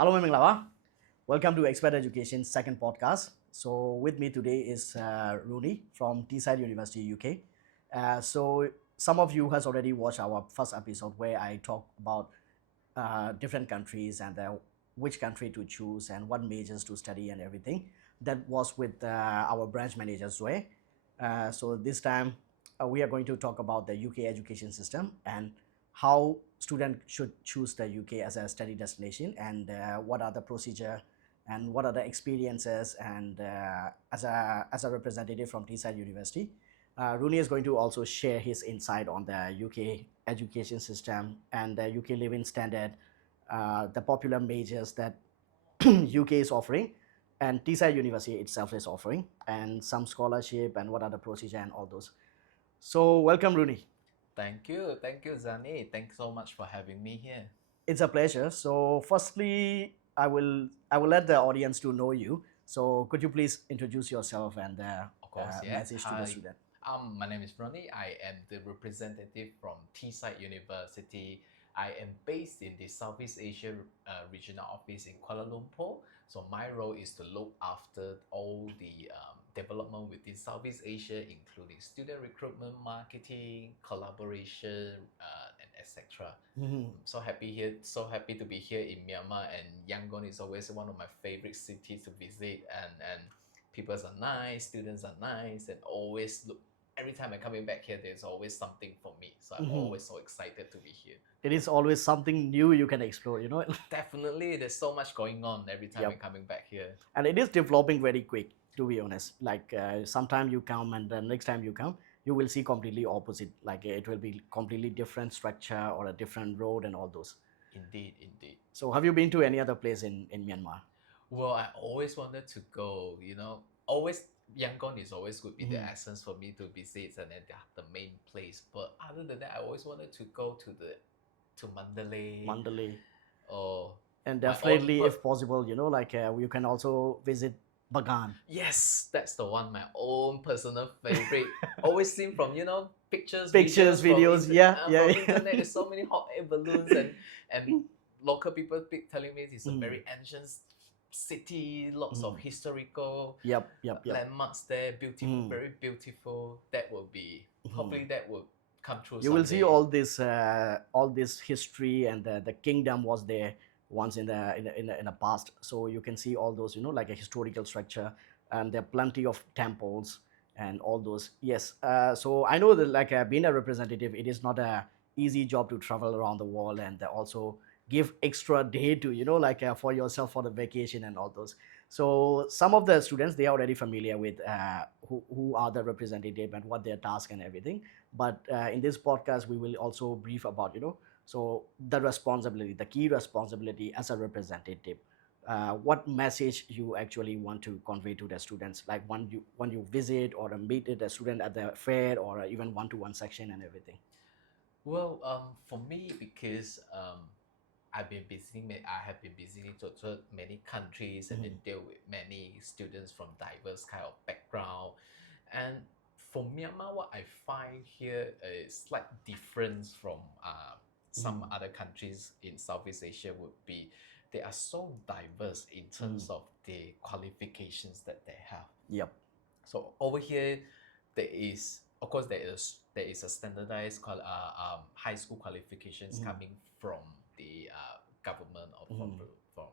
Hello, Miminglawa. Welcome to Expert Education's second podcast. So, with me today is Rooney from Teesside University, UK. Some of you has already watched our first episode where I talk about different countries and which country to choose and what majors to study and everything. That was with our branch manager Zoe. So this time we are going to talk about the UK education system and how students should choose the UK as a study destination and what are the procedure and what are the experiences and as a representative from Teesside University. Rooney is going to also share his insight on the UK education system and the UK living standard, the popular majors that UK is offering, and Teesside University itself is offering, and some scholarship and what are the procedure and all those. So welcome, Rooney. Thank you, Zani. Thanks so much for having me here. It's a pleasure. So firstly, I will let the audience to know you. So could you please introduce yourself and the Of course, yeah. message to the student? My name is Ronnie. I am the representative from Teesside University. I am based in the Southeast Asia regional office in Kuala Lumpur. So my role is to look after all the development within Southeast Asia, including student recruitment, marketing, collaboration, and etc. So happy here, so happy to be here in Myanmar, and Yangon is always one of my favorite cities to visit, and people are nice, students are nice, and always look. Every time I'm coming back here, there's always something for me. So I'm always so excited to be here. It is always something new you can explore, Definitely, there's so much going on every time I'm coming back here. And it is developing very quick, to be honest. Like sometime you come and the next time you come, you will see completely opposite. Like it will be completely different structure or a different road and all those. Indeed, indeed. So have you been to any other place in Myanmar? Well, I always wanted to go, always Yangon is always good in the essence for me to visit, and then the main place. But other than that, I always wanted to go to Mandalay. Mandalay. Or And my own definitely, if possible, like you can also visit Bagan. yes, that's the one, my own personal favorite. Always seen from pictures, Pictures, videos, from internet. There's so many hot air balloons and local people telling me it's a very ancient city, lots of historical Yep. landmarks there, beautiful, very beautiful. That will be hopefully that will come true. You will see all this history and the kingdom was there once in the past. So you can see all those, like a historical structure, and there are plenty of temples and all those. Yes. So I know that like being a representative, it is not a easy job to travel around the world and also give extra day to like for yourself for the vacation and all those. So some of the students, they are already familiar with who are the representative and what their task and everything. But in this podcast we will also brief about so the responsibility, the key responsibility as a representative, what message you actually want to convey to the students, like when you visit or meet the student at the fair or even one-to-one section and everything. Well, for me, because I have been visiting to many countries and then deal with many students from diverse kind of background. And for Myanmar, what I find here is slight difference from some other countries in Southeast Asia would be they are so diverse in terms of the qualifications that they have. Yep. So over here, there is, of course, there is a standardized high school qualifications coming from the government or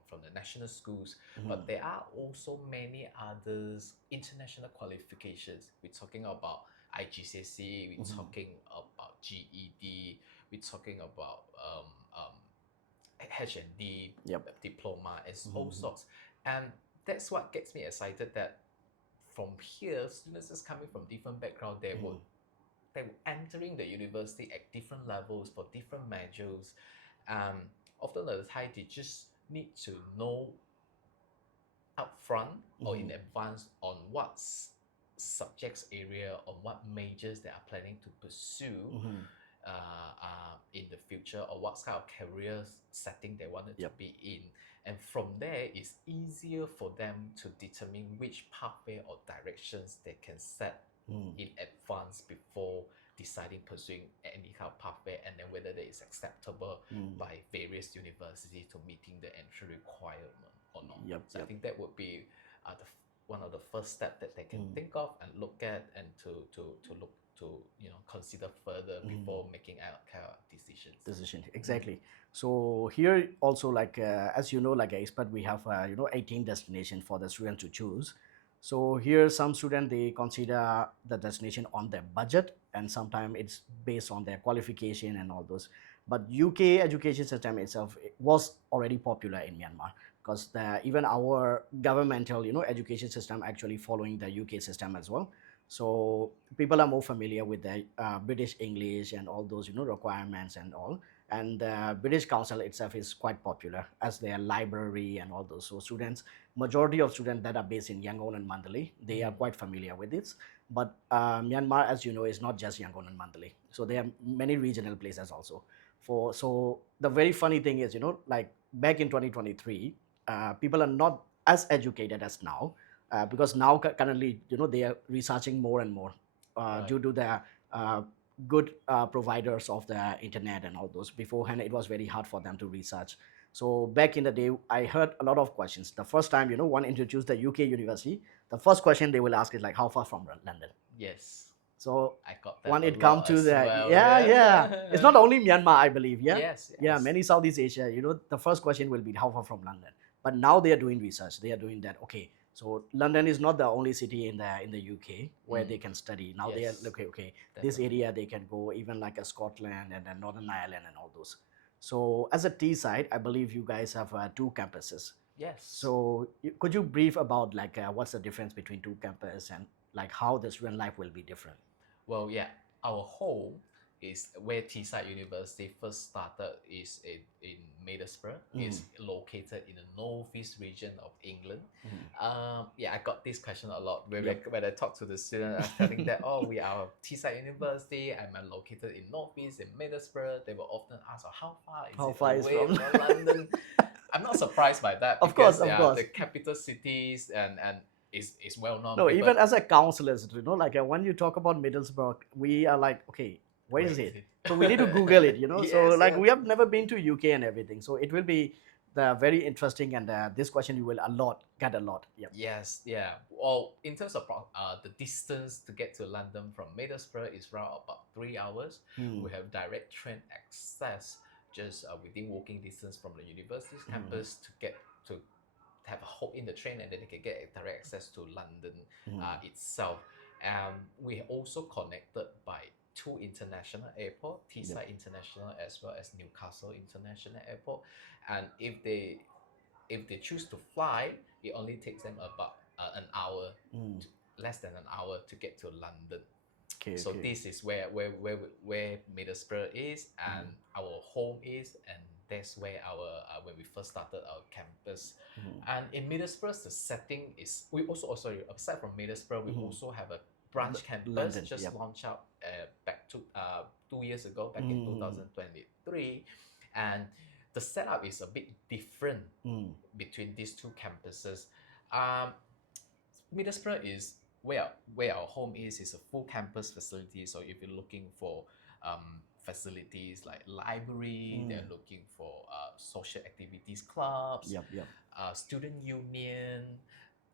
from the national schools, but there are also many others international qualifications. We're talking about IGCSE, we're talking about GED, we're talking about HND, diploma, and all sorts. And that's what gets me excited, that from here, students is coming from different backgrounds. They were entering the university at different levels for different majors. Often at the time, they just need to know upfront or in advance on what subjects area or what majors they are planning to pursue in the future, or what kind of career setting they wanted to be in. And from there, it's easier for them to determine which pathway or directions they can set in advance before deciding pursuing any kind of pathway, and then whether that is acceptable by various universities to meeting the entry requirement or not. Yep, So I yep. think that would be one of the first steps that they can think of and look at, and to look to consider further before making out kind of decisions. Exactly. So here also, like as you know, like expert, we have 18 destinations for the student to choose. So here some student they consider the destination on their budget, and sometimes it's based on their qualification and all those. But UK education system itself was already popular in Myanmar, because even our governmental education system actually following the UK system as well. So people are more familiar with the British English and all those requirements and all. And the British Council itself is quite popular as their library and all those. So students, majority of students that are based in Yangon and Mandalay, they are quite familiar with this. But Myanmar, as you know, is not just Yangon and Mandalay. So there are many regional places also. So the very funny thing is, like back in 2023, people are not as educated as now, because now currently they are researching more and more Right. due to the good providers of the internet and all those. Beforehand it was very hard for them to research. So back in the day I heard a lot of questions. The first time one introduced the UK university, the first question they will ask is like, how far from London? Yes, So I got that when a it come lot to as the well. yeah, it's not only Myanmar, I believe. Yes, Yeah, yes. many Southeast Asia, the first question will be how far from London. But now they are doing research. They are doing that. Okay, so London is not the only city in the UK where they can study. Now they are Yes, okay. This definitely. area they can go even like a Scotland and then Northern Ireland and all those. So as a Teesside, I believe you guys have two campuses. Yes. So could you brief about like what's the difference between two campuses and like how the student life will be different? Well, yeah, our home is where Teesside University first started, is in Middlesbrough. It's located in the northeast region of England. Yeah, I got this question a lot when I talk to the student. I'm telling that, oh, we are Teesside University. I'm located in northeast in Middlesbrough. They will often ask, oh, how far is How it far is away from from London? I'm not surprised by that, Of course, because of course. the capital cities and is well known. No, People, even as a counselors, like when you talk about Middlesbrough, we are like, okay, where where is is it? it? So we need to Google it, So Yes, like yes. we have never been to UK and everything, so it will be the very interesting, and this question you will get a lot. Yep. Yes, yeah. Well, in terms of the distance to get to London from Middlesbrough is around about 3 hours. We have direct train access just within walking distance from the university's campus to get to have a hop in the train, and then they can get direct access to London itself. We also connected by two international airports, Teesside International as well as Newcastle International Airport. And if they choose to fly, it only takes them about an hour, less than an hour to get to London. Okay, So okay. this is where Middlesbrough is, and our home is, and that's where our when we first started our campus. And in Middlesbrough, the setting is, we also, sorry, aside from Middlesbrough, we also have a branch campus London, just yep. launched out back to 2 years ago, back in 2023, and the setup is a bit different between these two campuses. Middlesbrough is where our home is a full campus facility. So if you're looking for facilities like library, they're looking for social activities clubs, Yep, yep. student union,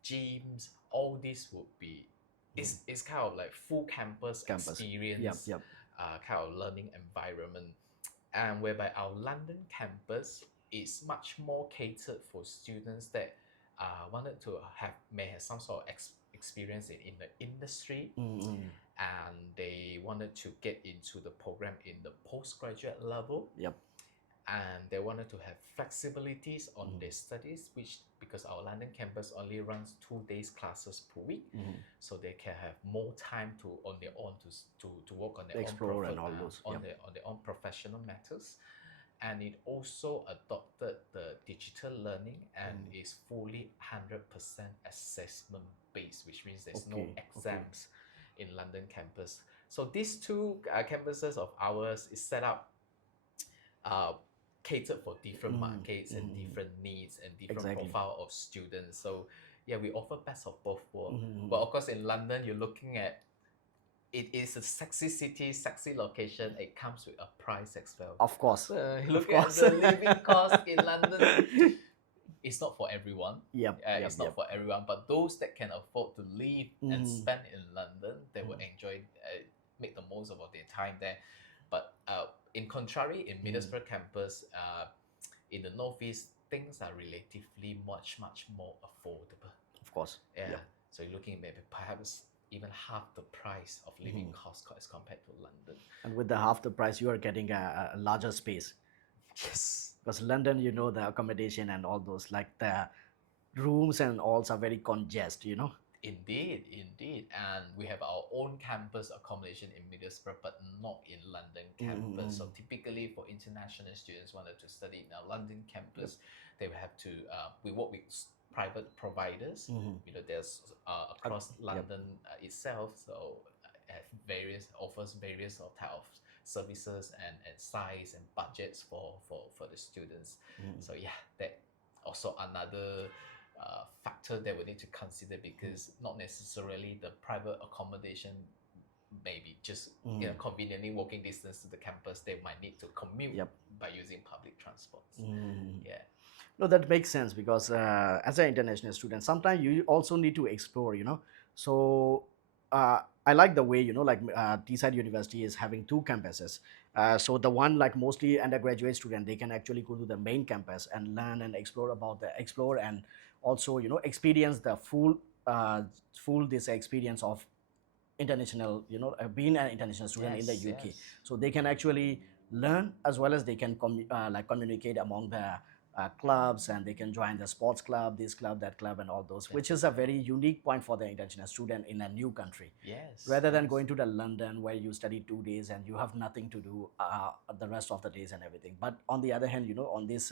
gyms, all this would be, it's kind of like full campus experience, Yep. kind of learning environment. And whereby our London campus is much more catered for students that wanted to may have some sort of experience in the industry, and they wanted to get into the program in the postgraduate level. Yep. And they wanted to have flexibilities on their studies, which, because our London campus only runs 2 days classes per week, so they can have more time to on their own to work on their Explore own and all those, on yep. their own professional matters. And it also adopted the digital learning and is fully 100% assessment based, which means there's no exams in London campus. So these two campuses of ours is set up catered for different markets and different needs and different profile of students. So yeah, we offer best of both worlds. But of course, in London, you're looking at it is a sexy city, sexy location. It comes with a price as well. Of course. Look at course. the living cost in London. It's not for everyone. Yep, yep, It's not yep. for everyone, but those that can afford to live and Mhm. spend in London, they will enjoy, make the most of their time there. But in contrary, in Middlesbrough campus, in the northeast, things are relatively much more affordable. Of course. Yeah. Yep. So you're looking at maybe perhaps even half the price of living cost as compared to London. And with the half the price, you are getting a larger space. Yes. Because London, the accommodation and all those, like the rooms and alls are very congested. Indeed. And we have our own campus accommodation in Middlesbrough, but not in London campus. So typically for international students wanted to study in our London campus, they will have to, we work with private providers, there's across London itself. So offers various type of services and size and budgets for the students. So yeah, that also another factor that we need to consider, because not necessarily the private accommodation maybe just conveniently walking distance to the campus. They might need to commute by using public transports. Yeah. No, that makes sense because as an international student, sometimes you also need to explore. So I like the way, like Teesside University is having two campuses. So the one, like mostly undergraduate student, they can actually go to the main campus and learn and explore and also, experience the full this experience of international, being an international student in the UK. Yes. So they can actually learn as well as they can communicate among the clubs, and they can join the sports club, this club, that club, and all those, which is a very unique point for the international student in a new country. Yes. Rather than going to the London where you study 2 days and you have nothing to do the rest of the days and everything. But on the other hand, on this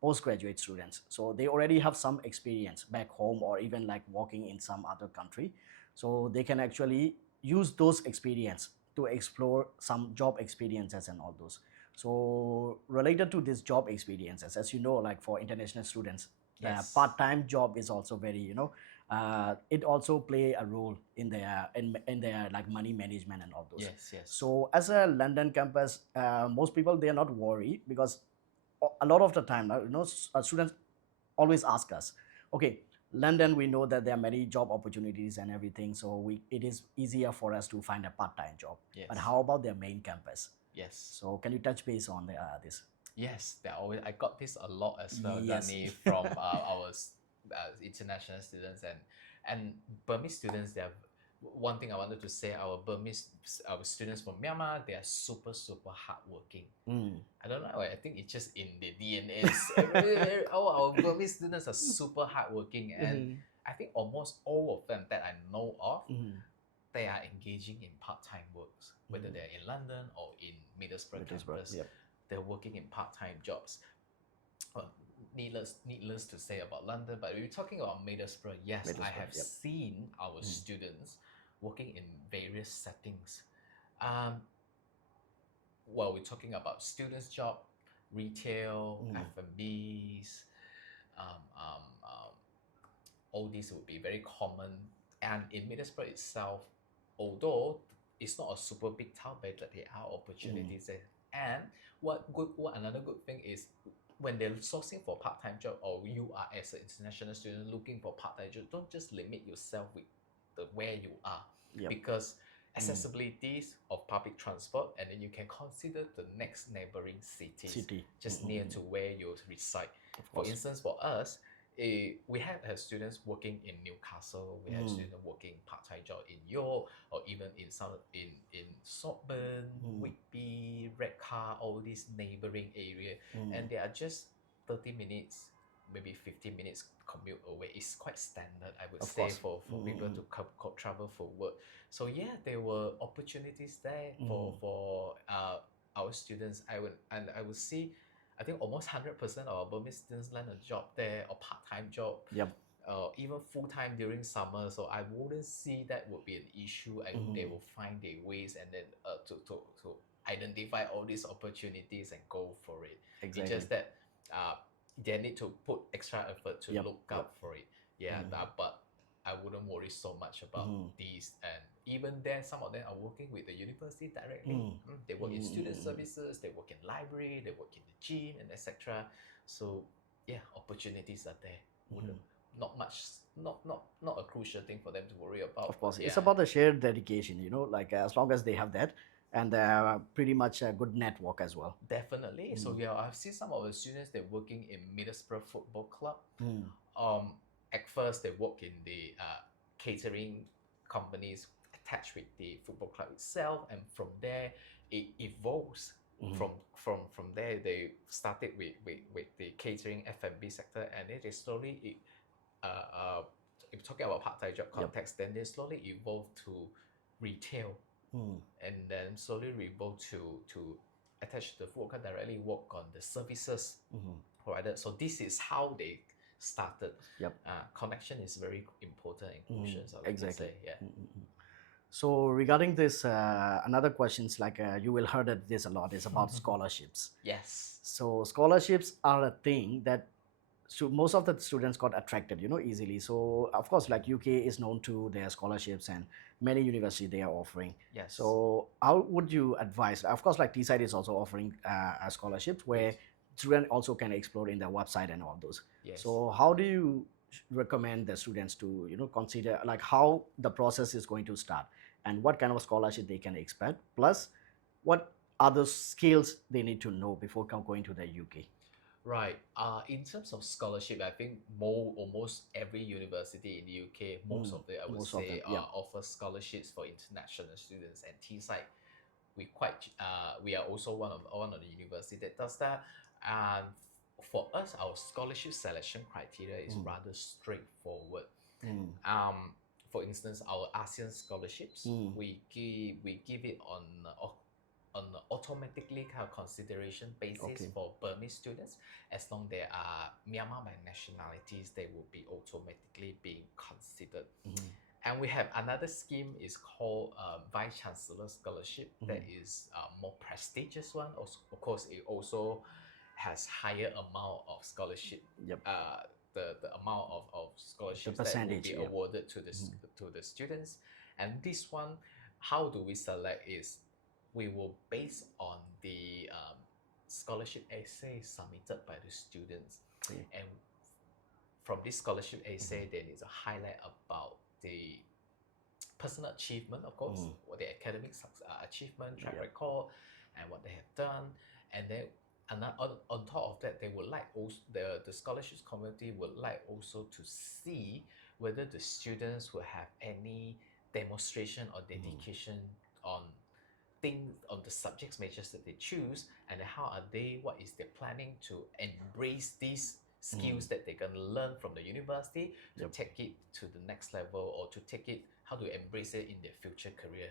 postgraduate students, so they already have some experience back home or even like working in some other country, so they can actually use those experience to explore some job experiences and all those. So related to this job experiences, as you know, like for international students, Yes. part-time job is also very, it also play a role in their like money management and all those. Yes. So as a London campus, most people, they are not worried because a lot of the time, students always ask us, okay, London, we know that there are many job opportunities and everything, so it is easier for us to find a part-time job. Yes. But how about their main campus? Yes. So can you touch base on this? Yes, I got this a lot as well, Yes. Danny, from our international students and Burmese students. They have one thing I wanted to say. Our students from Myanmar, they are super hardworking. I don't know. I think it's just in the DNA. Our Burmese students are super hardworking, and I think almost all of them that I know of, they are engaging in part-time works, whether they're in London or in Middlesbrough campus. Yep. They're working in part-time jobs. Needless to say about London, but we're talking about Middlesbrough. Yes, I have seen our students working in various settings. Well, we're talking about students' job, retail, F&Bs, all these would be very common. And in Middlesbrough itself, although it's not a super big town, but there are opportunities there. And what another good thing is, when they're sourcing for part-time job, or you are as an international student looking for part-time job, don't just limit yourself with where you are, because accessibilities of public transport, and then you can consider the next neighboring city just near to where you reside. For instance, for us, we have students working in Newcastle. We have students working part-time job in York, or even in Saltburn, Whitby, Redcar, all these neighboring area, and they are just 30 minutes, maybe 15 minutes commute away. It's quite standard, I would say, for people to travel for work. So yeah, there were opportunities there for our students. I would see, I think almost 100% of our Burmese students land a job there, or part-time job, even full-time during summer. So I wouldn't see that would be an issue. I think they will find their ways, and then to identify all these opportunities and go for it. Exactly. It's just that they need to put extra effort to look out for it. Yeah, but I wouldn't worry so much about these. And even then, some of them are working with the university directly. They work in student services, they work in library, they work in the gym, and etc. So yeah, opportunities are there. Not much, not a crucial thing for them to worry about. Of course, Yeah. it's about the shared dedication, like as long as they have that, and pretty much a good network as well. Definitely. So yeah, I've seen some of the students they're working in Middlesbrough Football Club. At first they work in the catering companies attached with the football club itself, and from there it evolves. From there they started with the catering F&B sector, and then they slowly if you're talking about part-time job context, then they slowly evolve to retail, and then slowly evolve to attach the football club directly work on the services provided. So this is how they started. Connection is very important in crucial. So Exactly. Yeah. So regarding this, another questions like you will heard that this a lot is about scholarships. Yes. So scholarships are a thing that most of the students got attracted, easily. So of course, like UK is known to their scholarships, and many universities they are offering. Yes. So how would you advise? Of course, like Teesside is also offering a scholarship where students also can explore in their website and all those. Yes. So how do you recommend the students to consider like how the process is going to start and what kind of scholarship they can expect, plus what other skills they need to know before going to the UK? Right. In terms of scholarship, I think almost every university in the UK, most of them, I would say, offer scholarships for international students. And Teesside, we are also one of the university that does that. And for us, our scholarship selection criteria is rather straightforward. For instance, our ASEAN scholarships, we give it on automatically kind of consideration basis for Burmese students. As long they are Myanmar by nationalities, they will be automatically being considered. And we have another scheme is called Vice Chancellor Scholarship. That is a more prestigious one. Of course, it also has higher amount of scholarship. The amount of scholarships that will be awarded to the students. And this one, how do we select is we will base on the scholarship essay submitted by the students. And from this scholarship essay, there is a highlight about the personal achievement, of course, what the academic achievement, track record, and what they have done. And then on top of that, they would like also the scholarships committee would like also to see whether the students will have any demonstration or dedication on the subjects majors that they choose, and what is their planning to embrace these skills that they can learn from the university to take it to the next level, or to take it how to embrace it in their future career,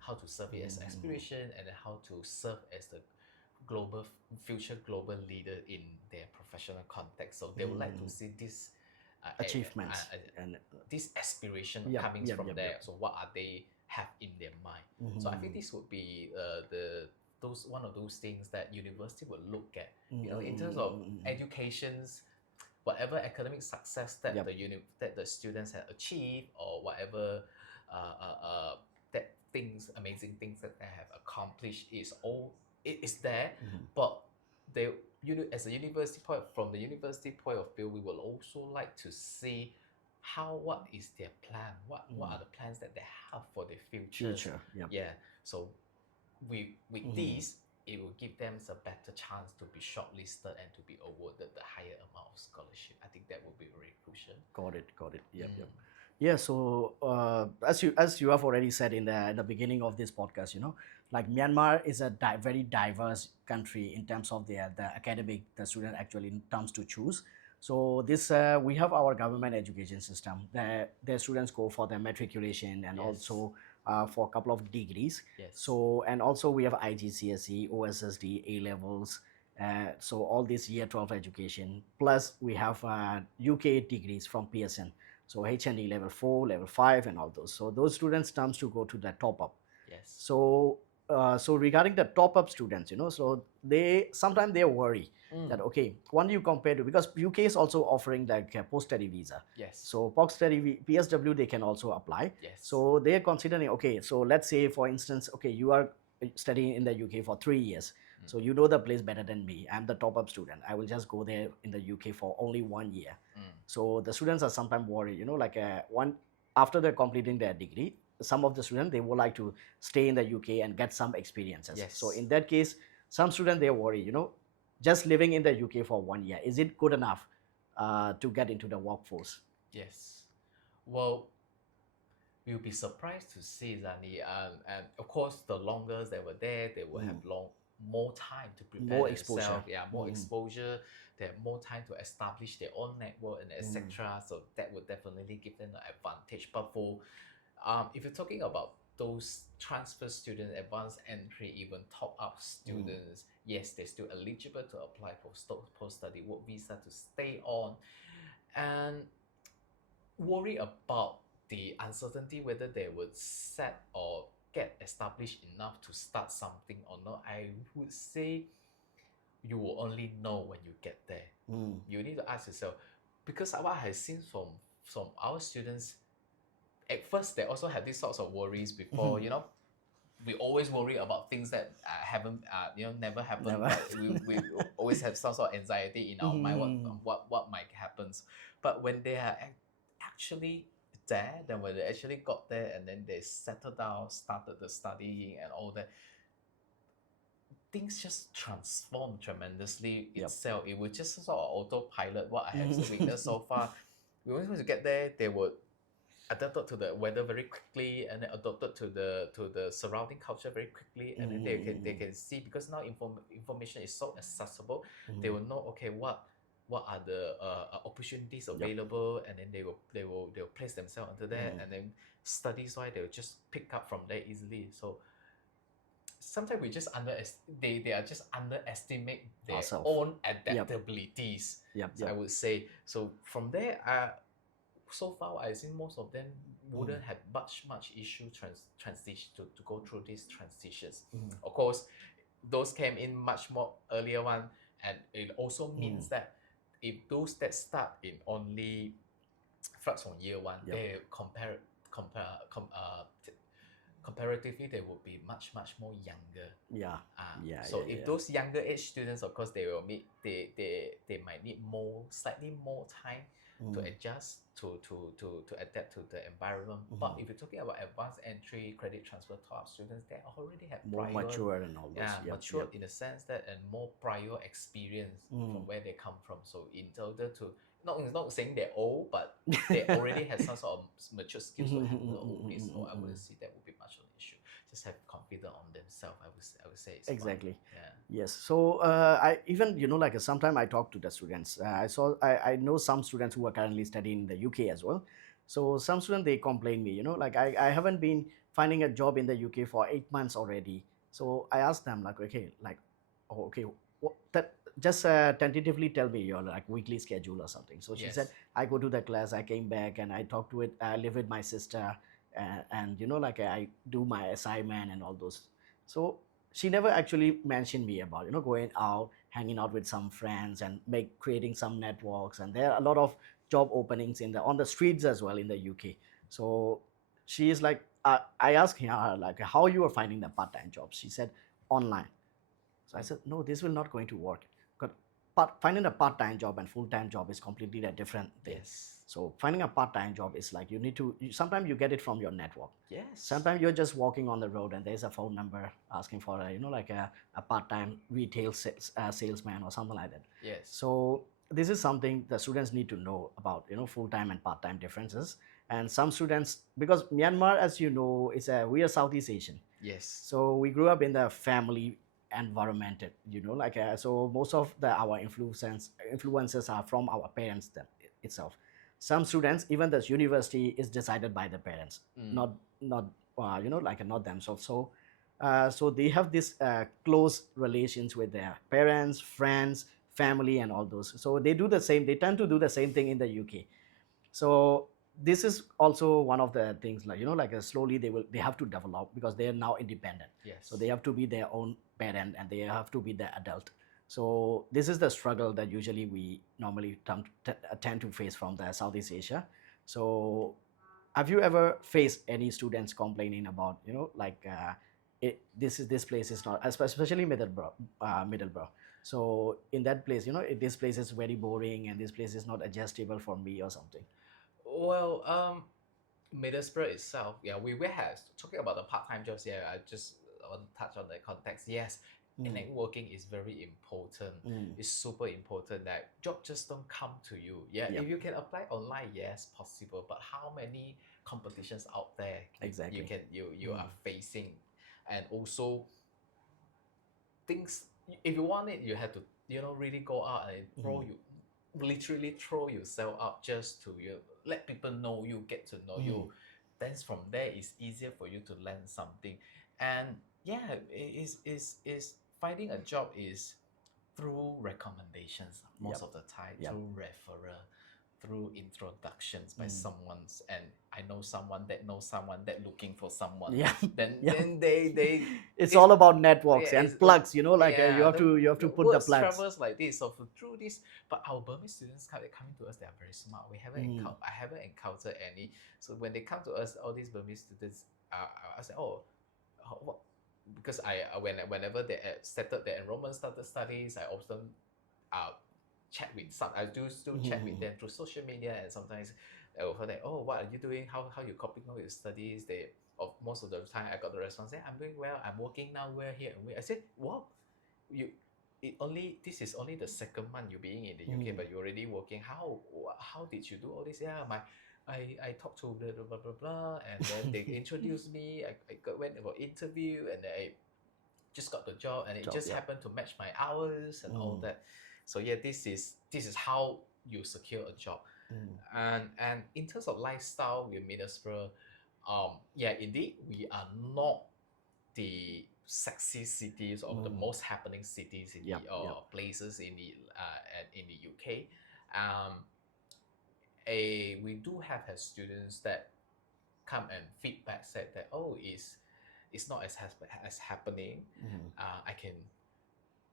how to serve it as aspiration, and then how to serve as the future global leader in their professional context. So they would like to see this achievements and this aspiration coming from there. So what are they have in their mind? So I think this would be one of those things that university will look at. In terms of educations, whatever academic success that that the students have achieved, or whatever amazing things that they have accomplished is there. But as a university from the university point of view, we will also like to see what is their plan, what are the plans that they have for the future. So with these, it will give them a better chance to be shortlisted and to be awarded the higher amount of scholarship. I think that would be very crucial. Got it. Yeah, so as you have already said in the beginning of this podcast, like Myanmar is a very diverse country in terms of the academic, the student actually in terms to choose. So this we have our government education system. The students go for the matriculation and also for a couple of degrees. So and also we have IGCSE, OSSD, A levels. So all this year 12 education, plus we have UK degrees from Pearson. So HND level 4, level 5, and all those. So those students comes to go to the top up. Yes. So so regarding the top up students, so they sometimes they worry that okay, when you compare to, because UK is also offering like a post study visa. Yes. So post study PSW they can also apply. Yes. So they are considering, okay, so let's say for instance, okay, you are studying in the UK for 3 years. So you know the place better than me. I'm the top up student. I will just go there in the UK for only 1 year. So the students are sometimes worried, like one after they're completing their degree, some of the students they would like to stay in the UK and get some experiences. Yes. So in that case, some students they worry, just living in the UK for 1 year, is it good enough to get into the workforce? Yes. Well, you'll be surprised to see, Zani, and of course, the longer they were there, they will have more time to prepare More themselves. exposure. Yeah, more exposure. They have more time to establish their own network and etc. So that would definitely give them an advantage. But for if you're talking about those transfer students, advanced entry, even top up students, yes, they're still eligible to apply for post study work visa to stay on, and worry about the uncertainty whether they would set or get established enough to start something or not. I would say you will only know when you get there. You need to ask yourself, because what I have seen from our students, at first they also have these sorts of worries before, we always worry about things that haven't, never happened. Never. But we always have some sort of anxiety in our mind what might happen. But when they are actually there, then when they actually got there and then they settled down, started the studying and all that, things just transform tremendously itself. It was just sort of autopilot what I have witnessed so far. We always want to get there, they would adapted to the weather very quickly and then adapted to the surrounding culture very quickly, and then they can see, because now information is so accessible. They will know, okay, what are the opportunities available, and then they'll place themselves into that, and then studies wise they'll just pick up from there easily. So sometimes we just they are just underestimate their own adaptabilities. I would say. So from there, so far I think most of them wouldn't have much issue transition to go through these transitions. Of course, those came in much more earlier one, and it also means that if those that start in only flux from year one, they comparatively they will be much more younger. So if those younger age students, of course, they will they might need slightly more time to adjust to adapt to the environment. But if you're talking about advanced entry credit transfer top students, they already have more mature and all those. Mature in the sense that, and more prior experience from where they come from. So in order to not saying they're old, but they already have some sort of mature skills to handle all this. So I wouldn't see that would be much of an issue. Just have confidence on themselves. I would say it's exactly. fine. Yeah. Yes. So I even like sometimes I talk to the students. I know some students who are currently studying in the UK as well. So some students they complain me, like I haven't been finding a job in the UK for 8 months already. So I asked them like, okay, like, oh, okay, what that just tentatively tell me your like weekly schedule or something. So she said, I go to the class, I came back and I talk to it. I live with my sister, and like I do my assignment and all those. So she never actually mentioned me about going out, hanging out with some friends and creating some networks. And there are a lot of job openings on the streets as well in the UK. So she is like, I asked her like how you are finding the part-time jobs. She said online. So I said, no, this will not going to work. But finding a part-time job and full-time job is completely a different thing. Yes. So finding a part-time job is like sometimes you get it from your network. Yes. Sometimes you're just walking on the road and there's a phone number asking for a part-time retail salesman or something like that. Yes. So this is something the students need to know about, full-time and part-time differences. And some students, because Myanmar, as you know, we are Southeast Asian. Yes. So we grew up in the family environment, so most of our influences are from our parents itself. Some students, even the university is decided by the parents, not not themselves. So so they have this close relations with their parents, friends, family and all those. So they tend to do the same thing in the UK. So this is also one of the things, like, like slowly they have to develop, because they are now independent. Yes. So they have to be their own parent, and they have to be the adult. So this is the struggle that usually we normally tend to face from the Southeast Asia. So have you ever faced any students complaining about, like, this place is not, especially Middlesbrough. So in that place, this place is very boring, and this place is not adjustable for me or something. Well, Middlesbrough itself, yeah, we have talking about the part-time jobs. Yeah, I just want to touch on the context. Yes, networking is very important. It's super important that job just don't come to you. Yeah, Yep. if you can apply online, yes, possible. But how many competitions out there Exactly. you are facing, and also things. If you want it, you have to really go out and literally throw yourself out just to let people know you, get to know you. Then from there, it's easier for you to learn something. And yeah, is finding a job is through recommendations most Yep. of the time, Yep. through referral, through introductions by someone's, and I know someone that knows someone that looking for someone. Yeah. Then Yeah. then they It's all about networks yeah, and plugs, like, you have the, to the put the words plugs. travels like this. So through this, but our Burmese students coming to us, they are very smart. We haven't I haven't encountered any. So when they come to us, all these Burmese students, I say, oh, what? Because whenever they started their enrollment, started studies, I often chat with some. I do still chat with them through social media, and sometimes I will find that, oh, what are you doing? How you coping on your studies? Most of the time I got the response, hey, I'm doing well. I'm working now. We're here and we. I said, wow, you. This is only the second month you being in the UK, but you're already working. How did you do all this? Yeah, I talked to blah blah blah blah, and then they introduced me. Went for interview, and I just got the job, and it just happened to match my hours and all that. So yeah, this is how you secure a job. And in terms of lifestyle with Middlesbrough, yeah, indeed, we are not the sexy cities or the most happening cities in Yep, the places in the UK. Um, we do have students that come and feedback, said that, oh, it's not as happening. I can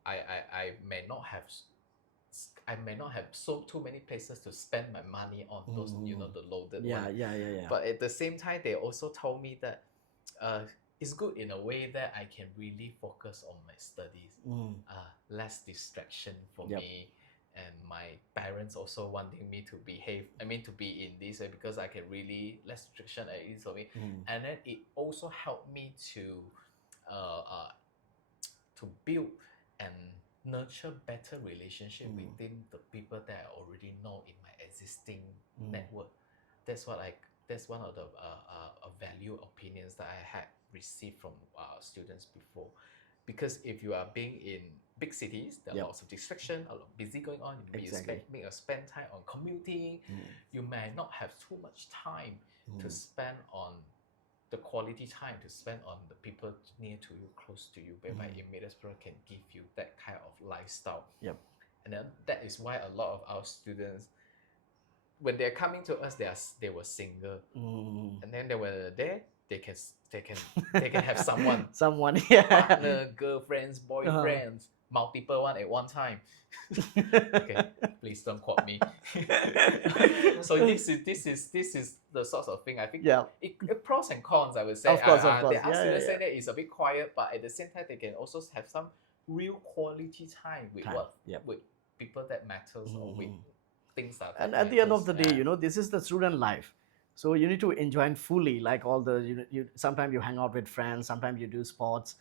I may not have so too many places to spend my money on those the loaded one. Yeah. But at the same time, they also told me that it's good in a way that I can really focus on my studies. Less distraction for me, and my parents also wanting me to to be in this way, because I can really less restriction at least for me. And then it also helped me to build and nurture better relationship within the people that I already know in my existing network. That's one of the value opinions that I had received from students before. Because if you are being in big cities, there are lots of distraction, a lot of busy going on. You may spend time on commuting. You may not have too much time to spend on the quality time to spend on the people near to you, close to you, whereby in Middlesbrough can give you that kind of lifestyle. Yep. And then that is why a lot of our students, when they're coming to us, they were single, and then they were there. They can have someone, partner, girlfriends, boyfriends, multiple one at one time. Okay, please don't quote me. So this is the sort of thing. I think it pros and cons, I would say. Of course. There are students say that it's a bit quiet, but at the same time they can also have some real quality time with with people that matters, or with things that And matters. at the end of the day, this is the student life. So you need to enjoy it fully, like all the, sometimes you hang out with friends, sometimes you do sports,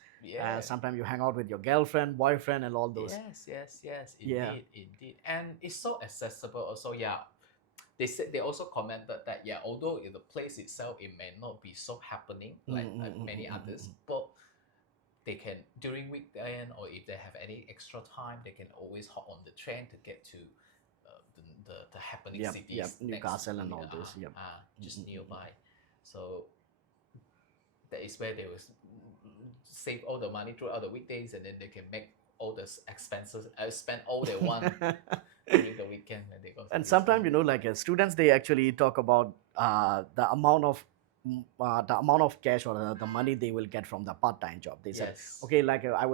sometimes you hang out with your girlfriend, boyfriend, and all those. Yes, indeed. And it's so accessible also. Yeah, they also commented that, yeah, although in the place itself it may not be so happening like many others, but they can, during weekend, or if they have any extra time, they can always hop on the train to get to the happening cities, Newcastle and all those. Just nearby. So that is where they will save all the money throughout the weekdays, and then they can make all the expenses, spend all they want during the weekend when they go to And this sometimes, one. like students, they actually talk about the amount of cash or the money they will get from the part-time job. They said, Yes. okay, like I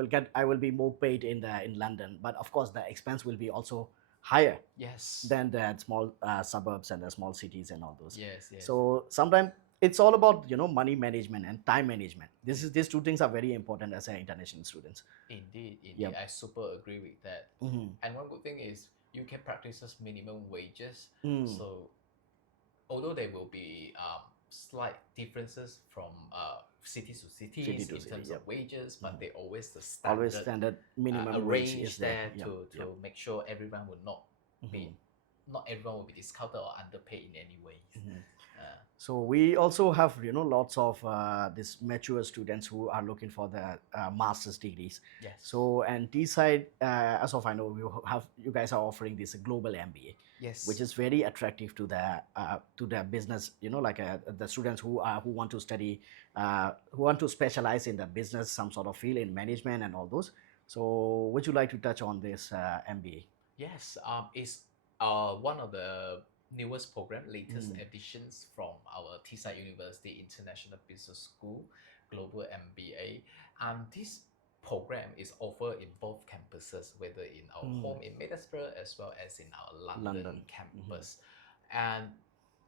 will be more paid in London, but of course the expense will be also higher Yes. than the small suburbs and the small cities and all those. Yes. Yes. So sometimes it's all about money management and time management. In, These two things are very important as an international students. indeed, indeed, Yep. I super agree with that. Mm-hmm. And one good thing is UK practices minimum wages. Mm. So although there will be slight differences from cities to City cities to in city. terms of Yep. wages, but Mhm. they always the Always standard standard minimum wage is arrange there. there Yep. to Yep. make sure everyone will not Mhm. be not everyone will be discounted or underpaid in any ways. Mhm. Uh, So we also have lots of these mature students who are looking for the master's degrees. yes. So and Teesside, as of I know, you guys are offering this global MBA, yes. which is very attractive to the business. Like the students who want to study, who want to specialize in the business, some sort of field in management and all those. So would you like to touch on this MBA? Yes, it's one of the newest program, latest Mm. additions from our Teesside University International Business School Global MBA. This program is offered in both campuses, whether in our Mm. home in Middlesbrough as well as in our London London. campus. And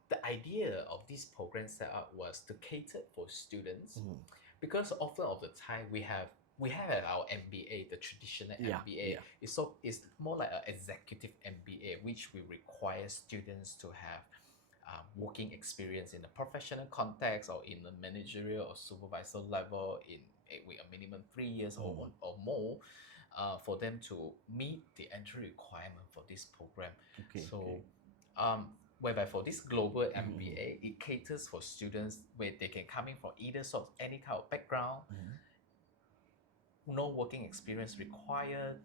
the idea of this program setup was to cater for students Mhm. because often of the time we have our MBA, the traditional Yeah, MBA. yeah. It's more like an executive MBA, which we require students to have working experience in a professional context or in a managerial or supervisor level with a minimum 3 years or more for them to meet the entry requirement for this program. Okay, So, okay. whereby for this global Mhm. MBA, it caters for students where they can come in from either sort, any kind of background, Mhm. no working experience required,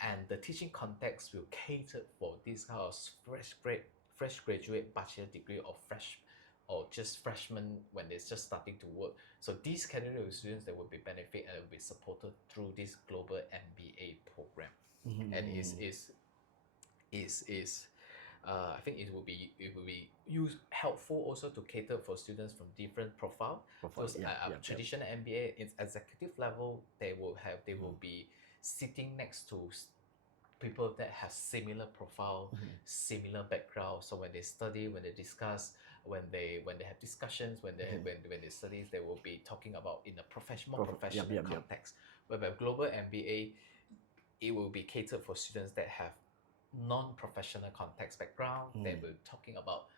and the teaching context will cater for this kind of fresh graduate bachelor degree or fresh or just freshmen when they're just starting to work. So these category of students that will be benefit and will be supported through this global MBA program, and Mhm. is I think it will be helpful also to cater for students from different profile. Profile. Those Yep, yep, yep. traditional MBA in executive level, they will Mhm. be sitting next to people that have similar profile, Mhm. similar background. So when they study, when they discuss, when they have discussions, Mhm. when they study, they will be talking about in a more Yep, professional yep, yep. context. Whereby global MBA, it will be catered for students that have non-professional context background. They Mhm. will talking about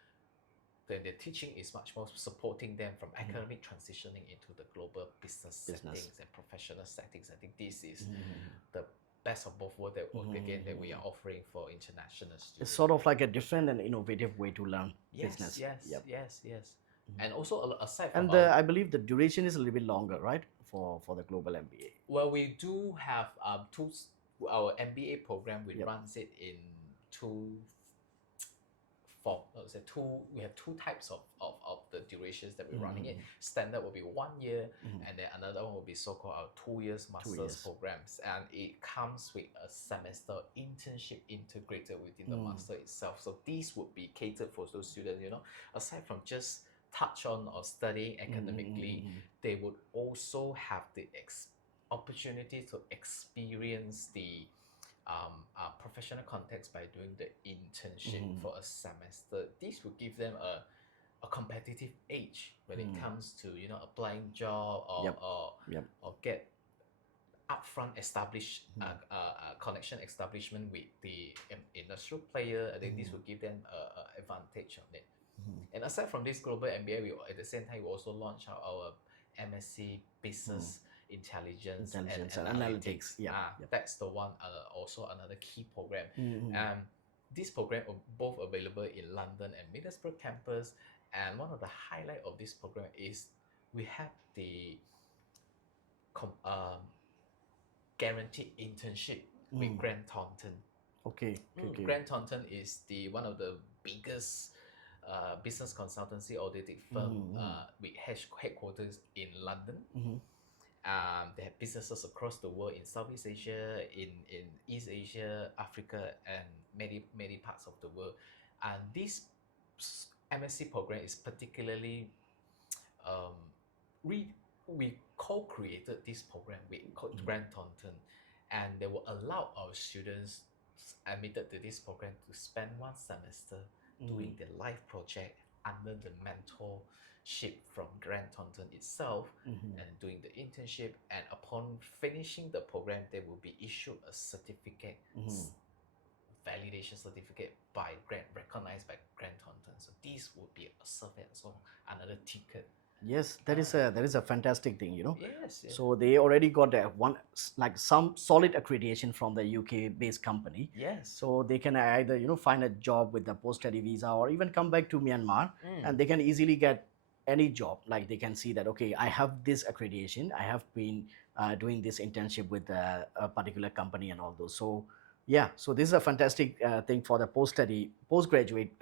the teaching is much more supporting them from Mhm. academic transitioning into the global business Business. settings and professional settings. I think this is Mhm. the best of both worlds that again that we Mhm. are offering for international It's students. sort of like a different and innovative way to learn Yes, business. yes, Yep. yes, yes. Mhm. And also aside from And our I believe the duration is a little bit longer, right, for the global MBA. well, we do have our MBA program. We Yep. runs it in two for say two we have two types of the durations that we're running it. Mhm. Standard will be 1 year, Mhm. and then another one will be so-called our 2 years 2 years. master's programs, and it comes with a semester internship integrated within the Mm. master itself. So these would be catered for those students, aside from just touch on or studying academically, Mhm. they would also have the opportunity to experience the professional context by doing the internship Mhm. for a semester. This will give them a competitive edge when it Mhm. comes to applying job Yep. Yep. or get upfront establish Mhm. connection establishment with the industrial player. I think this Mhm. will give them a advantage on it. Mhm. And aside from this global MBA, we at the same time we also launch our MSc Mhm. Business Intelligence and Intelligence and analytics. Analytics. Yep. Yep. That's the one. Also another key program. Mhm. This program are both available in London and Middlesbrough campus. And one of the highlight of this program is we have the com- um, guaranteed internship with Mm. Grant Thornton. Okay. Okay. Okay. Grant Thornton is the one of the biggest business consultancy auditing firm Mhm. with headquarters in London. Mhm. They have businesses across the world in Southeast Asia, in East Asia, Africa, and many parts of the world. And this MSc program is particularly um, we we co-created this program with Grant Thornton, and they will allow our students admitted to this program to spend one semester doing the life project under the mentorship from Grant Thornton itself, and doing the internship. And upon finishing the program, they will be issued a certificate, validation certificate by Grant, recognized by Grant Thornton. So this would be a survey, so another ticket. Yes, that is a fantastic thing, you know. Yes, yes. So they already got like some solid accreditation from the UK based company. Yes. So they can either, you know, find a job with the post study visa or even come back to Myanmar, and they can easily get any job. Like they can see that, okay, I have this accreditation, I have been doing this internship with a particular company and all those. So yeah, so this is a fantastic thing for the postgraduate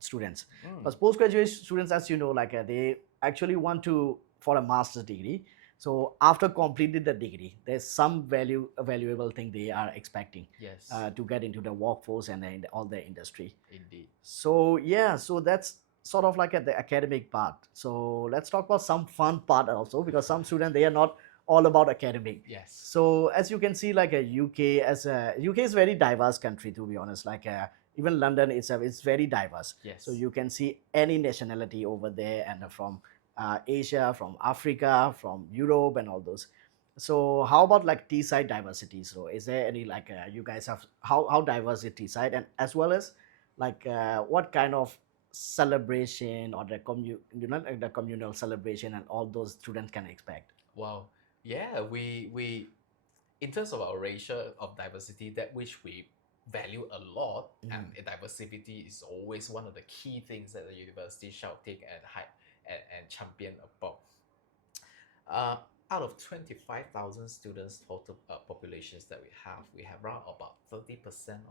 students. Because postgraduate students, as you know, like they actually want to for a master's degree. So after completing the degree, there's some valuable thing they are expecting Yes. to get into the workforce and then all the industry. Indeed. So yeah, so that's sort of like the academic part. So let's talk about some fun part also, because some students, they are not all about academic. Yes. So as you can see, like UK is very diverse country, to be honest. Like even London itself, it's very diverse. Yes. So you can see any nationality over there, and from Asia, from Africa, from Europe, and all those. So how about like Teesside diversity? So is there any like you guys have how diverse is Teesside, and as well as like what kind of celebration or the like the communal celebration and all those students can expect? Wow. Yeah, we in terms of our ratio of diversity, that which we value a lot, and diversity is always one of the key things that the university shall take and hype and champion about. Out of 25,000 students total populations that we have around about 30%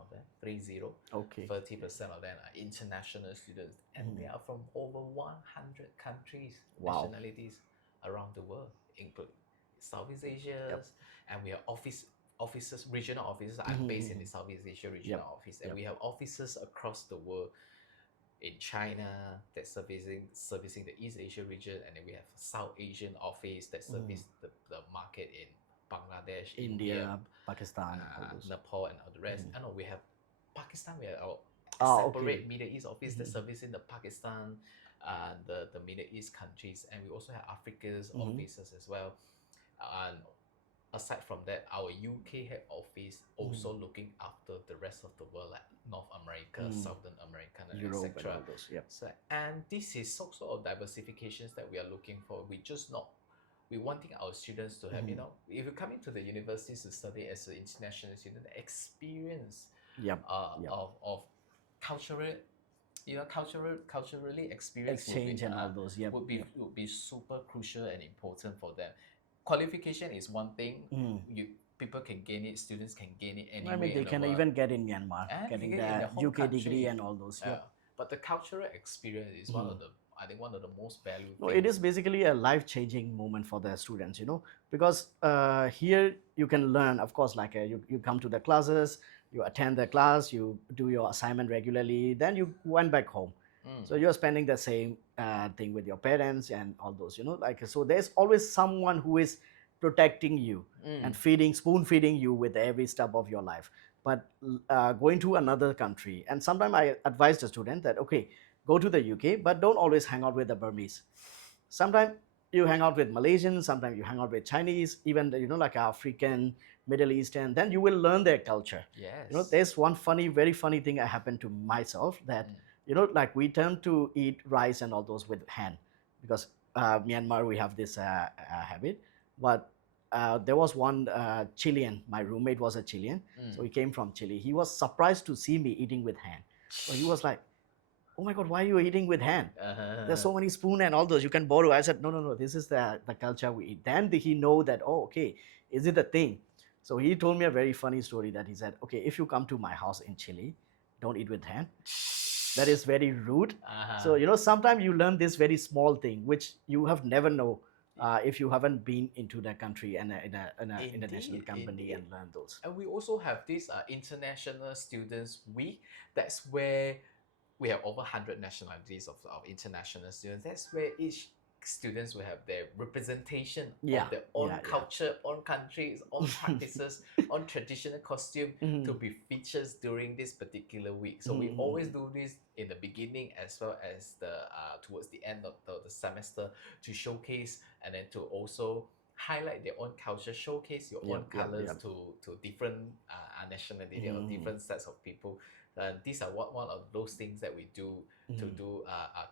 of them, 30, Okay. 30% of them are international students, and they are from over 100 countries, Wow. nationalities around the world, including Southeast Asia, and we have offices, regional offices. I'm based in the Southeast Asia regional office, and we have offices across the world. In China, that's servicing the East Asia region, and then we have South Asian office that service the market in Bangladesh, India, Pakistan, all those. Nepal, and all the rest. And we have Pakistan. We have our separate Middle East office that's servicing the Pakistan and the Middle East countries, and we also have Africa's offices as well. And aside from that, our UK head office also looking after the rest of the world, like North America, Southern America, and Europe, etc. and all those. Yep. So, and this is sort of diversifications that we are looking for. We wanting our students to have, you know, if you come into the universities to study as an international student, the experience of cultural, you know, culturally experience Exchange and all those. would be super crucial and important for them. Qualification is one thing. People can gain it, students can gain it anywhere. I mean, they can even get in Myanmar, getting the UK degree and all those. But the cultural experience is one of the, I think, one of the most valuable. No, it is basically a life-changing moment for the students, you know, because here you can learn, of course, like you come to the classes, you attend the class, you do your assignment regularly, then you went back home. So you're spending the same thing with your parents and all those, you know, like, so there's always someone who is protecting you and spoon feeding you with every step of your life. But going to another country, and sometimes I advise the student that, okay, go to the UK, but don't always hang out with the Burmese. Sometimes you hang out with Malaysians, sometimes you hang out with Chinese, even you know, like African, Middle Eastern, then you will learn their culture. Yes. You know, there's one very funny thing that happened to myself, that you know, like we tend to eat rice and all those with hand, because Myanmar, we have this habit. But there was one Chilean, my roommate was a Chilean, so he came from Chile. He was surprised to see me eating with hand. So he was like, oh my God, why are you eating with hand? There's so many spoon and all those, you can borrow. I said, no, this is the culture we eat. Then he know that, oh, okay, is it a thing? So he told me a very funny story that he said, okay, if you come to my house in Chile, don't eat with hand. That is very rude. So, you know, sometimes you learn this very small thing, which you have never know if you haven't been into the country and a international Indeed, company indeed. and learn those. And we also have this International Students Week. That's where we have over 100 nationalities of international students. That's where each students will have their representation Yeah, of their own yeah, yeah. culture, own countries, own practices, own traditional costume to be featured during this particular week. So we always do this in the beginning as well as the towards the end of the semester to showcase and then to also highlight their own culture, showcase your own Yep, yep, colors yep. to different nationality or different sets of people. These are one of those things that we do to do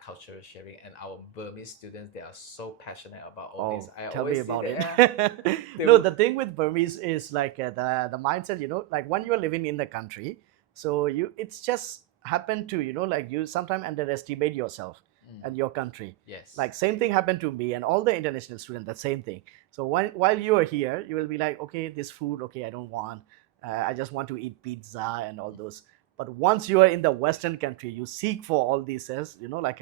cultural sharing. And our Burmese students, they are so passionate about all this. Oh, I tell me always see about it. that they No, will, the thing with Burmese is like the mindset, like when you are living in the country, so it's just happened to, like you sometimes underestimate yourself and your country. yes, Like same thing happened to me and all the international students, the same thing. So while you are here, you will be like, okay, this food, okay, I don't want. I just want to eat pizza and all those. But once you are in the Western country, you seek for all these, like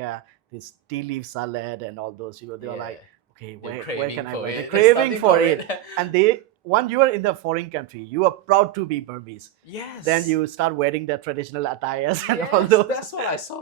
this tea leaf salad and all those. They're yeah, like, okay, they're where can craving I for buy? They're it, they're craving starving for for it, it. and when you are in the foreign country, you are proud to be Burmese. Then Yes, you start wearing the traditional attires and all yes, those. that's what I saw.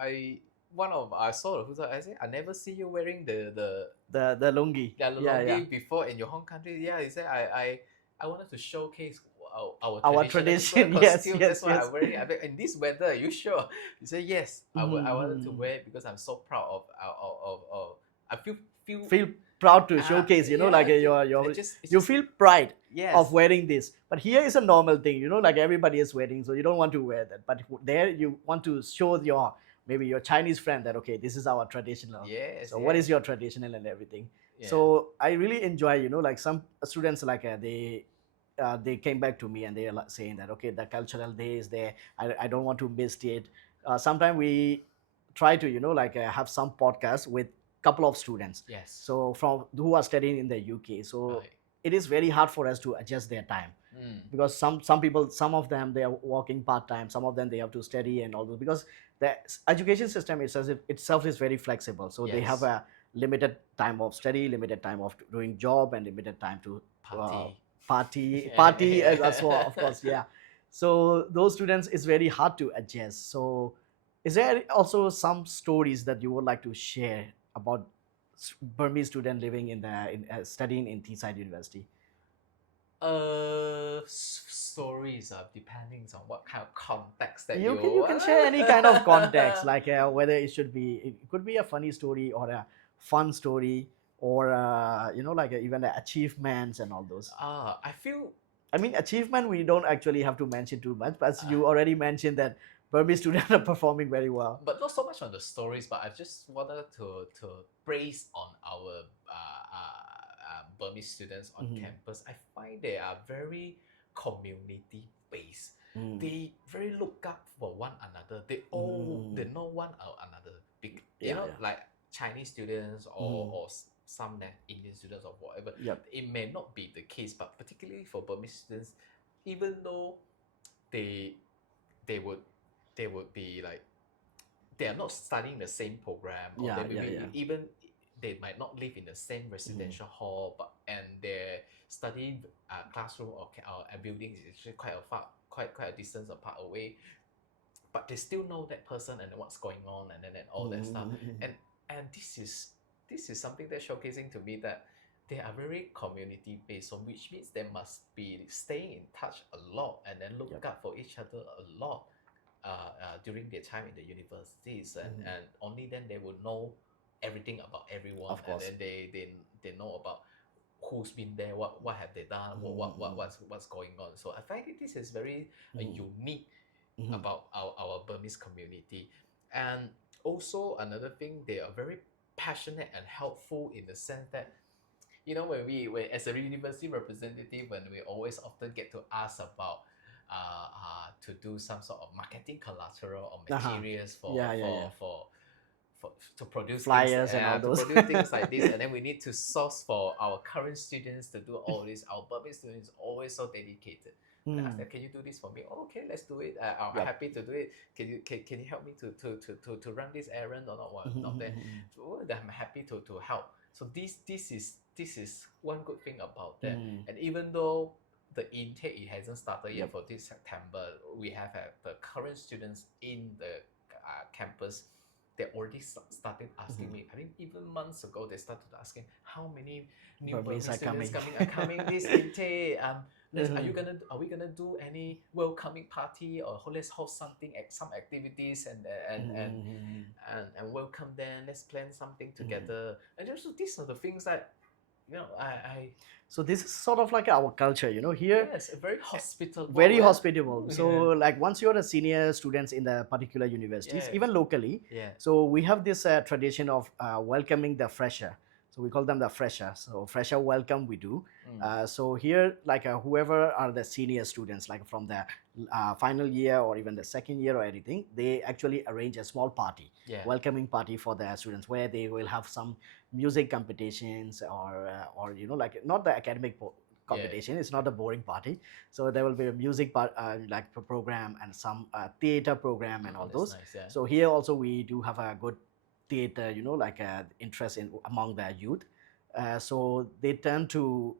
I one of I saw the photo. I said I never see you wearing The lungi. the Yeah, yeah. longi before in your home country. Yeah, he said I wanted to showcase our Our traditional tradition. Yes, costume. That's yes, why yes. I'm wearing it. I mean, in this weather, are you sure? He said yes. I wanted to Mhm. wear it because I'm so proud of I feel Feel proud to showcase, like yeah. It you just feel pride of yes. wearing this. But here is a normal thing, like everybody is wearing, so you don't want to wear that. But there you want to show maybe your Chinese friend that okay, this is our traditional. Yes, So what is yes. your traditional and everything? Yeah. So I really enjoy, like some students like they came back to me and they are like saying that okay, the cultural day is there. I don't want to miss it. Sometimes we try to like have some podcast with couple of students, Yes. so from who are studying in the UK. So Right. it is very hard for us to adjust their time because some people, some of them they are working part time, some of them they have to study and all those, because the education system itself is very flexible, so they have Yes. a limited time of study, limited time of doing job, and limited time to uh, Party. party as well, of course. Yeah, so those students it's very hard to adjust. So is there also some stories that you would like to share about Burmese student living studying in Teesside University? Stories are depending on what kind of context that You can share any kind of context, like whether it could be a funny story or a fun story, or like even the achievements and all those. I feel I mean, achievement we don't actually have to mention too much, but uh, you already mentioned that Burmese students are performing very well. but not so much on the stories, but I just wanted to praise on our Burmese students on Mhm. campus. I find they are very community based. Mm. They very look up for one another. They Mm. know one or another. Yeah, yeah. Like Chinese students Mhm. or some Indian students or whatever. Yep. It may not be the case, but particularly for Burmese students, even though they they would they would be like they are not studying the same program, or they Yeah, yeah, maybe yeah. even they might not live in the same Mhm. residential hall, but and their study classroom or a building is actually quite a distance apart away, but they still know that person and what's going on and all that stuff, Mhm. and and this is something that's showcasing to me that they are very community based, so which means they must be staying in touch a lot and then look Yep. up for each other a lot during their time in the universities, Mhm. and only then they will know everything about everyone, Of and course. then they know about who's been there, what have they done, Mhm. what's going on. So I find this is very Mhm. unique Mhm. about our Burmese community. And also another thing, they are very passionate and helpful in the sense that when as a university representative, when we always often get to ask about to do some sort of marketing collateral or Uh-huh. materials Yeah, yeah, yeah. for to produce things Flyers and all to those. produce things like this, and then we need to source for our current students to do all this. Our Burmese students always so dedicated. I Mm. ask them, can you do this for me? Oh, okay, let's do it. I'm Yep. happy to do it. Can you help me to run this errand or not? What Mhm, not mhm, there? mhm, So then I'm happy to help. So this is one good thing about that. mhm. And even though the intake it hasn't started yet Yep. for this September, we have the current students in the campus. They already started asking Mhm. me. I mean, even months ago, they started asking how many new Burmese Burmese are students coming. coming this intake. Mhm. Are we gonna do any welcoming party or let's host something some activities Mhm. and welcome them. Let's plan something Mhm. together. And also these are the things that I So this is sort of like our culture, here, yes, very hospitable. very hospitable. So Yeah, like once you're a senior students in the particular universities, yes, even locally, yeah. so we have this tradition of welcoming the fresher. So we call them the fresher. So fresher welcome we do. Mm, So here, like whoever are the senior students, like from the final year or even the second year or anything, they actually arrange a small party, yeah. welcoming party for the students, where they will have some music competitions or like not the academic Yeah, competition. It's not a boring party. So there will be a music like program and some theater program and oh, all that's those. nice. Yeah, So here also we do have a good theater, like interest in among the youth. So they tend to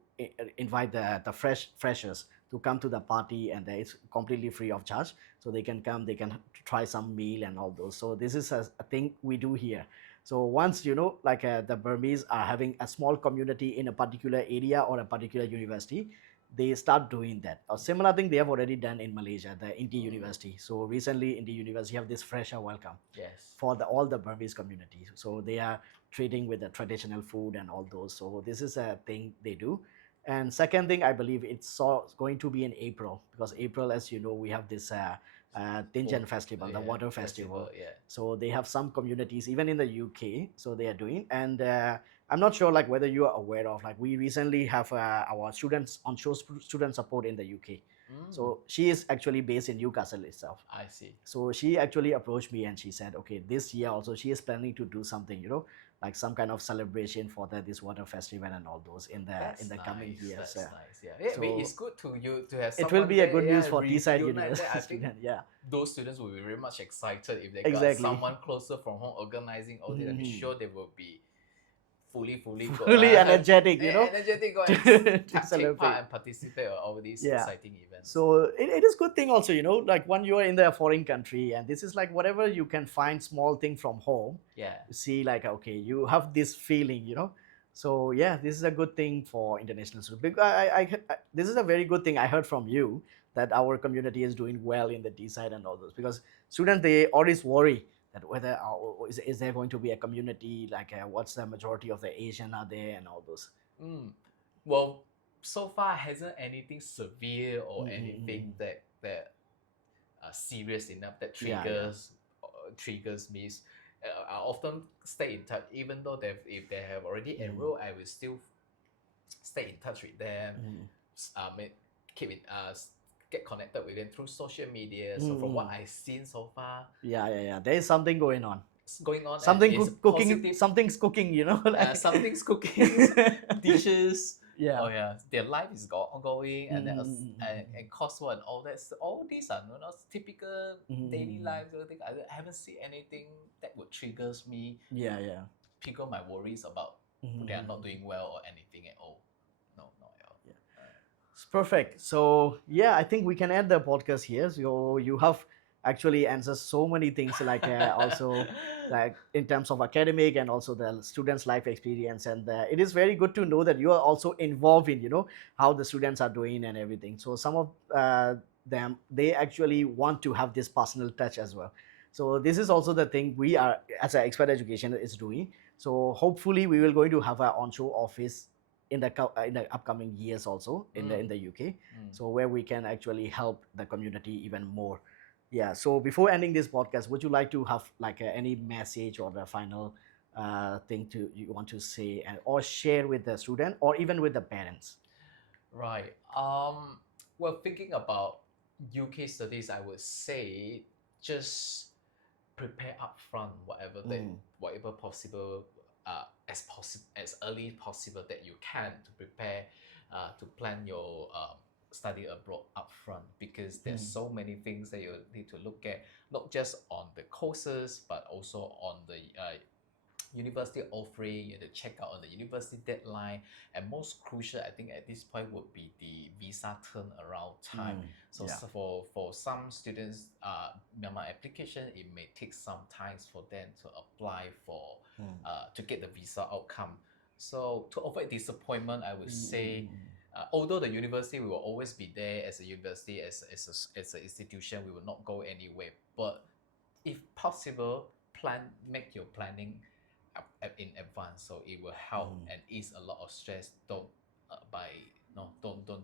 invite the freshers to come to the party, and it's completely free of charge. So they can come, they can try some meal and all those. So this is a thing we do here. So once like the Burmese are having a small community in a particular area or a particular university, they start doing that. A similar thing they have already done in Malaysia, the Inti University. So recently, Inti University have this fresher welcome yes. for all the Burmese community. So they are treating with the traditional food and all those. So this is a thing they do. And second thing, I believe going to be in April, because April, as you know, we have this Tinjan festival, the Yeah, water festival. festival. Yeah. So they have some communities even in the UK. So they are doing, and I'm not sure like whether you are aware of, like we recently have our students on show student support in the UK. Mm, So she is actually based in Newcastle itself. I see. So she actually approached me and she said, okay, this year also she is planning to do something, like some kind of celebration for this water festival and all those in That's the coming nice. years. That's nice. Yeah. Yeah. But So it's good to you to have it will someone be a there. good news Yeah. for Teesside Reunite there. University I think student. Yeah, those students will be very much excited if they got exactly. someone closer from home organizing all this. I'm sure they will be fully go Fully energetic, energetic go and to take part celebrate. and participate in all these Yeah. exciting events. So it is good thing also, like when you are in the foreign country, and this is like whatever you can find small thing from home, Yeah. you see like, okay, you have this feeling, so yeah, this is a good thing for international students. Because this is a very good thing I heard from you, that our community is doing well in the D side and all those, because students, they always worry that whether is there going to be a community, like what's the majority of the Asian are there and all those. Mm. Well, so far hasn't anything severe or Mm-hmm. anything that serious enough that Yeah, yeah. triggers me. I often stay in touch, even though if they have already Mm-hmm. enrolled, I will still stay in touch with them. Mm-hmm. Keep it get connected with them through social media. So from what Mm-hmm. I've seen so far, Yeah, yeah, yeah. There is something going on. it's going on and Something it's cooking. positive. Something's cooking. Like Something's cooking, dishes. Yeah. Oh yeah, their life is ongoing, and then Mm-hmm. and coursework and all that. So all these are typical daily Mm-hmm. lives. I think I haven't seen anything that would triggers me, Yeah, yeah. trigger my worries about they are not Mm-hmm. doing well or anything at all. No, not at all. Yeah. It's perfect. So yeah, I think we can end the podcast here. So you have actually answered so many things, like also like in terms of academic and also the students' life experience, and it is very good to know that you are also involved in how the students are doing and everything. So some of them, they actually want to have this personal touch as well. So this is also the thing we are, as an expert education, is doing. So hopefully we will going to have our onshore office in the upcoming years also in the UK, Mm. so where we can actually help the community even more. Yeah. So before ending this podcast, would you like to have like any message or the final thing you want to say or share with the student or even with the parents? Right. Well, thinking about UK studies, I would say just prepare upfront Mm. whatever possible as early possible that you can to prepare to plan your study abroad upfront, because there's so many things that you need to look at, not just on the courses but also on the university offering. You have to check out on the university deadline, and most crucial, I think, at this point would be the visa turnaround time. So, yeah. for some students, Myanmar application, it may take some time for them to apply for to get the visa outcome. So to avoid disappointment, I would say, although the university will always be there as a university, as an institution, we will not go anywhere. But if possible, make your planning in advance, so it will help and ease a lot of stress. Don't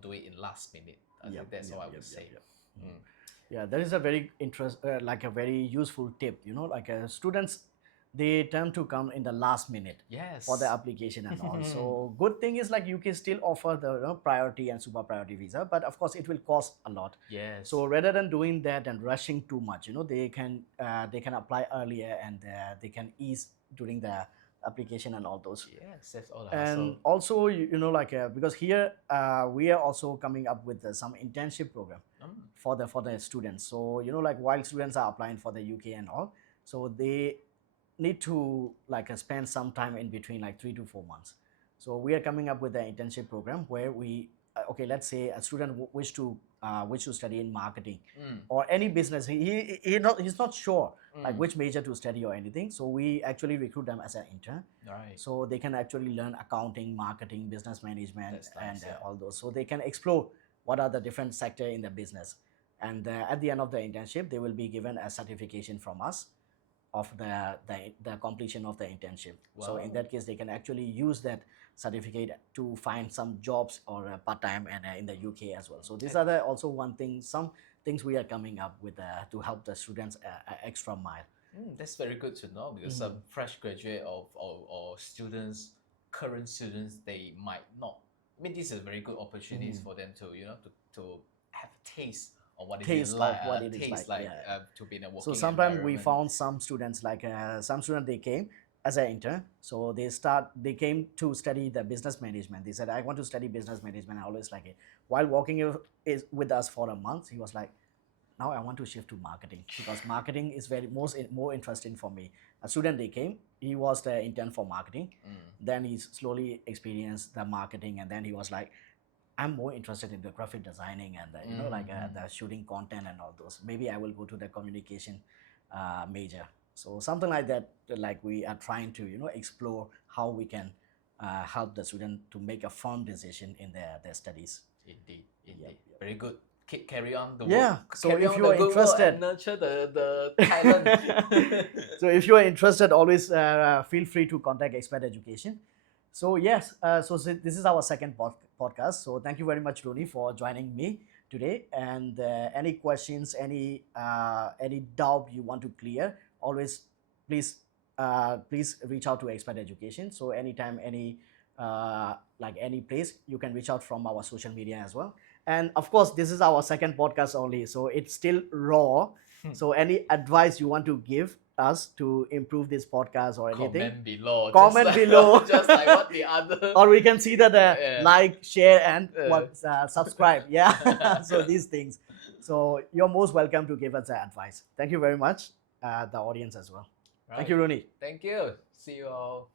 do it in last minute. I think that's all I would say. Yeah, that is a very like a very useful tip. Like students, they tend to come in the last minute Yes. for the application and all. So good thing is like you can still offer the priority and super priority visa, but of course it will cost a lot. Yes. So rather than doing that and rushing too much, they can apply earlier, and they can ease during the application and all those. Yes, that's all. And also, like because here we are also coming up with some internship program for the students. So like while students are applying for the UK and all, so they need to like spend some time in between, like 3 to 4 months. So we are coming up with an internship program where we okay, let's say a student wish to study in marketing or any business. He's not sure like which major to study or anything. So we actually recruit them as an intern. Right. So they can actually learn accounting, marketing, business management, That's nice, and all those. So they can explore what are the different sector in the business. And at the end of the internship, they will be given a certification from us of the completion of the internship. Wow. So in that case, they can actually use that certificate to find some jobs or part-time and in the UK as well. So these are also some things we are coming up with to help the students extra mile. That's very good to know, because some fresh graduate or students, current students, they might not. I mean, this is a very good opportunities for them to to have a taste of what it is like, to be in a working environment. So sometimes we found some students, like some students, they came as an intern. So they came to study the business management. They said, I want to study business management. I always like it. While working with us for a month, he was like, now I want to shift to marketing, because marketing is more interesting for me. A student, they came, he was the intern for marketing. Then he slowly experienced the marketing, and then he was like, I'm more interested in the graphic designing and the shooting content and all those. Maybe I will go to the communication major. So something like that. Like we are trying to explore how we can help the student to make a firm decision in their studies. Indeed. Very good. Carry on the work. So if you are interested, and nurture the talent. So if you are interested, always feel free to contact Expert Education. So yes, so this is our second podcast. So thank you very much, Rooney, for joining me today. And any questions, any doubt you want to clear, always please reach out to Expert Education. So anytime, any place, you can reach out from our social media as well. And of course, this is our second podcast only, so it's still raw. So any advice you want to give us to improve this podcast or anything, comment below. Just like what the other. Or we can see that like, share, and subscribe. Yeah. So these things. So you're most welcome to give us advice. Thank you very much, the audience as well. Right. Thank you, Rooney. Thank you. See you all.